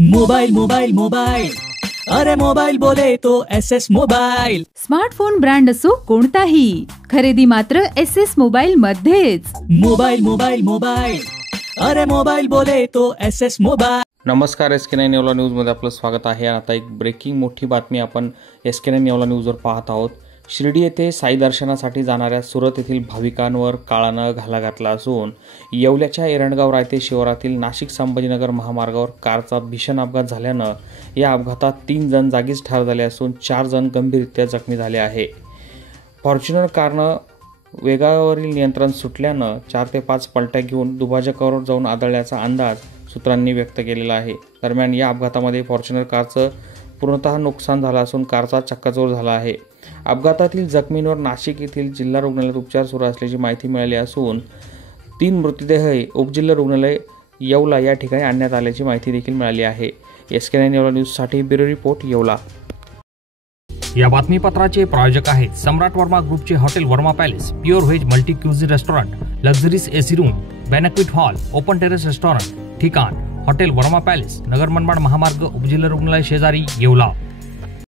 Mobile mobile mobile, अरे mobile बोले तो SS मोबाइल। स्मार्टफोन ब्रँड असो कोणताही, खरेदी मात्र SS मोबाइल मध्येच। मोबाइल मोबाइल मोबाइल, अरे मोबाइल बोले तो SS मोबाइल। नमस्कार, SK9 येवला न्यूजमध्ये आपलं स्वागत आहे। आता एक ब्रेकिंग मोठी बातमी आपण SK9 येवला न्यूजवर पाहत आहोत। शिर्डी येथे साई दर्शनासाठी जाणाऱ्या सुरत येथील भाविकांवर काळानं घाला घातला असून येवल्याच्या एरंडगाव रायते शिवारातील नाशिक संभाजीनगर महामार्गावर कारचा भीषण अपघात झाल्यानं या अपघातात 3 जण जागीच ठार झाले असून 4 जण गंभीररित्या जखमी झाले आहे। फॉर्च्युनर कारनं वेगावरील नियंत्रण सुटल्यानं 4 ते 5 पलट्या घेऊन दुभाजकावर जाऊन आदळल्याचा अंदाज सूत्रांनी व्यक्त केलेला आहे। दरम्यान या अपघातामध्ये फॉर्च्युनर कारचं पूर्णतः नुकसान झालं असून कारचा चक्काचूर झाला आहे। अपघातातील जखमींवर नाशिक येथील जिल्हा रुग्णालयात उपचार सुरू असल्याची माहिती मिळाली असून 3 मृतदेह उपजिल्हा रुग्णालय येवला या ठिकाणी आणण्यात आल्याची माहिती देखील मिळाली आहे। SK9 येवला न्यूजसाठी ब्युरो रिपोर्ट येवला। या बातमीपत्राचे प्रायोजक आहेत सम्राट वर्मा ग्रुपचे hotel Varma palace, pure veg multi cuisine restaurant, luxuries AC room, banquet hall, open terrace restaurant. ठिकाण हॉटेल वर्मा पॅलेस, नगर मनमाड महामार्ग, उपजिल्हा रुग्णालय शेजारी, येवला।